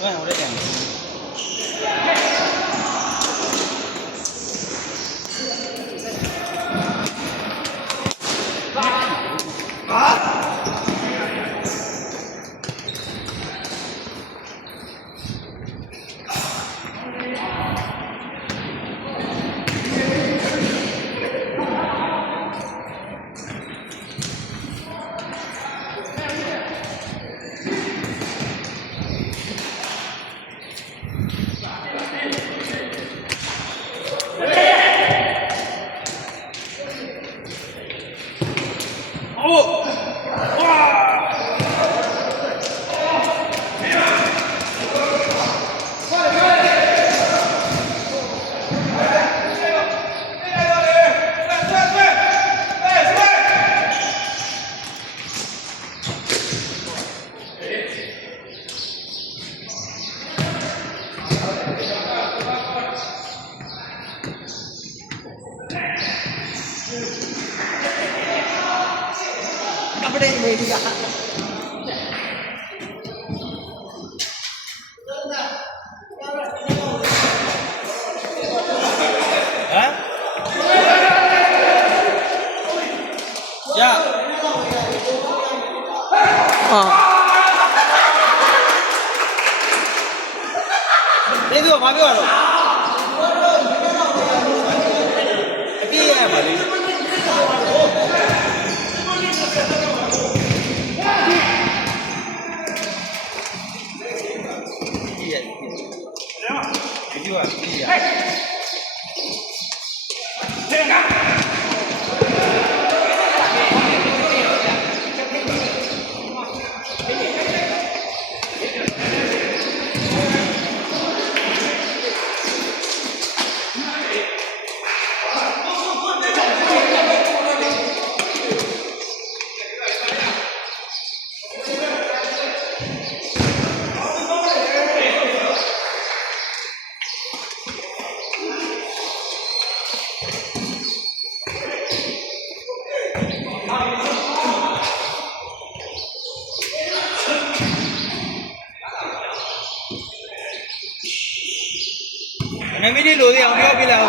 Bueno, ahora ya. Itu apa biar? Ini apa ni? Iya. Itu apa? Iya. Ini ni loh dia, dia bilang.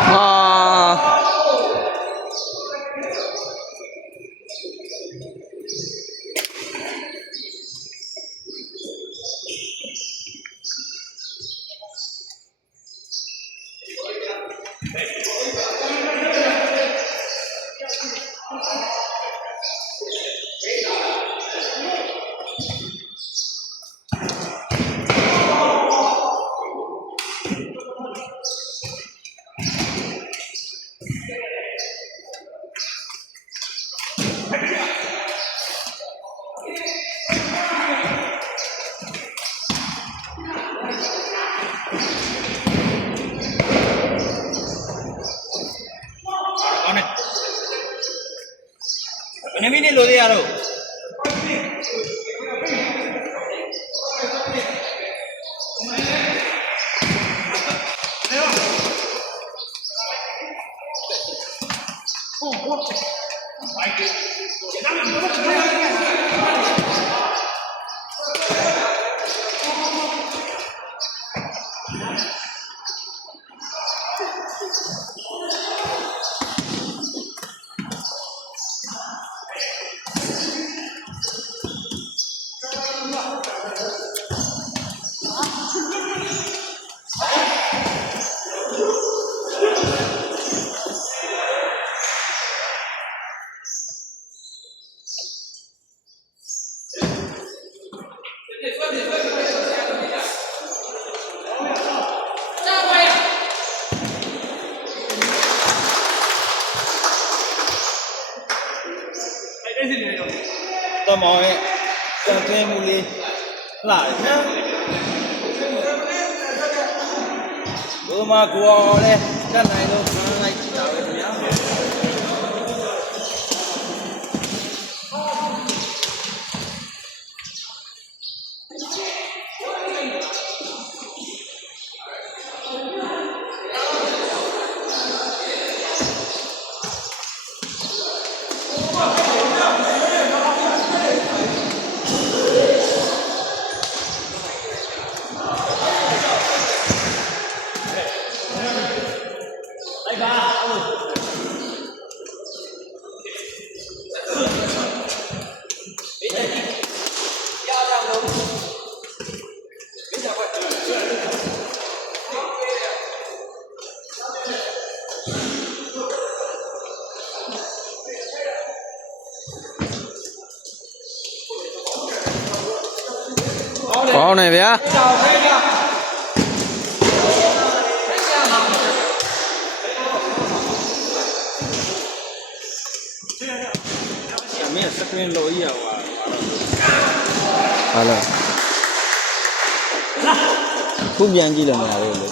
Ini ni loh dia tu. Tao tao thêm một ly lại nhá. Bữa mà cua đây, cái này luôn, này chào em nhá. ကောင်းတယ်ဗျာမင်းစကရင်လို့ရပါ ဟာလားခုပြန်ကြည့်လို့မရဘူးလေ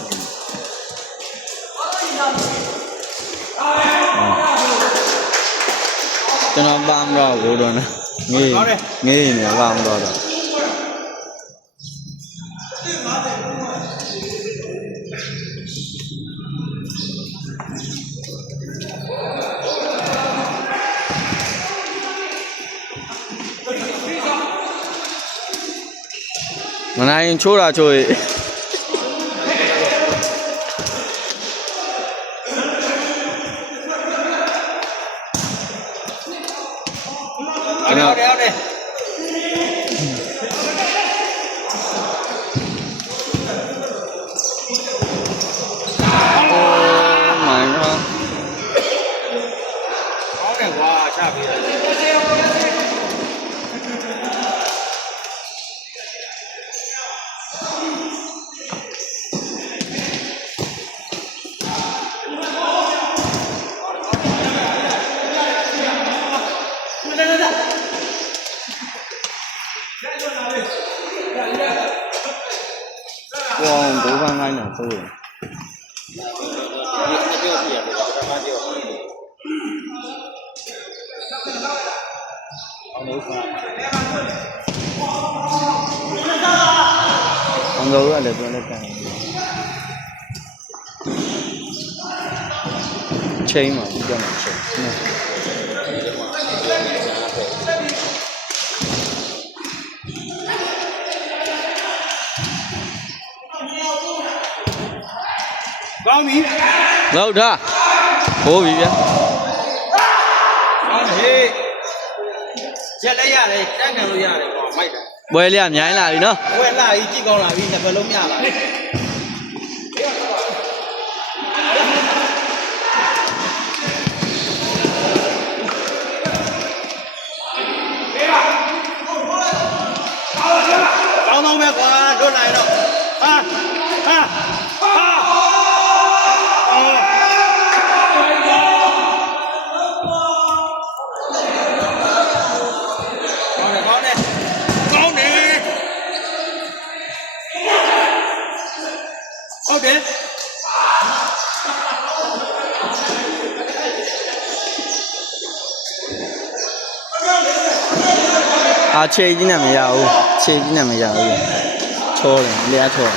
ကျွန်တော်ပန်းတော့ဘူးတော့နော်ငေးနေပန်းတော့မနိုင်ချိုးတာချိုးရေဟုတ်တယ်မိုင်းတော့ဟုတ်တယ်ကွာချပေးတယ်哇，都看看呢，都有。အောင်တော့ရတယ်ပြောလိုက်တယ်ချိန်မှာဒီကမှာချိန်ကောင်းပြီ လောက်တာဟိုးပြီဗျာ ကောင်းပြီရက်လည်းရတယ်တန်းကန်လို့ရတယ်ကွာမိုက်တယ် ပွဲလေးကမြိုင်းလာပြီနော် ဝက်လာကြီးကြည့်ကောင်းလာပြီတစ်ပတ်လုံးမြလာတယ်ကောင်းတော့ပဲကွာလွတ်လာတော့ဟာဟုတ်တယ်ခြေကြီးနဲ့မရဘူးခြေကြီးနဲ့မရဘူးချောတယ်လျှက်ချော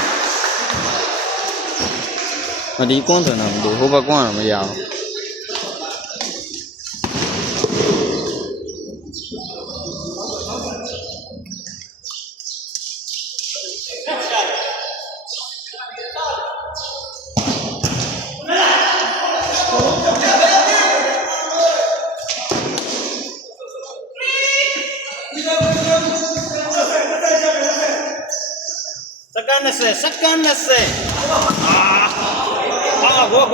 မဒီကွန်းတယ်နော်ဒီဟိုဘက်ကွန်းတော့မရဘူးစက္ကန့်20အာဘော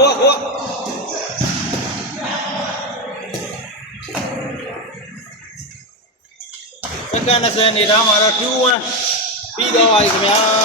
စက္ကန့်20နေတာမှာတော့2-1ပြီးတော့ပါပြီခင်ဗျာ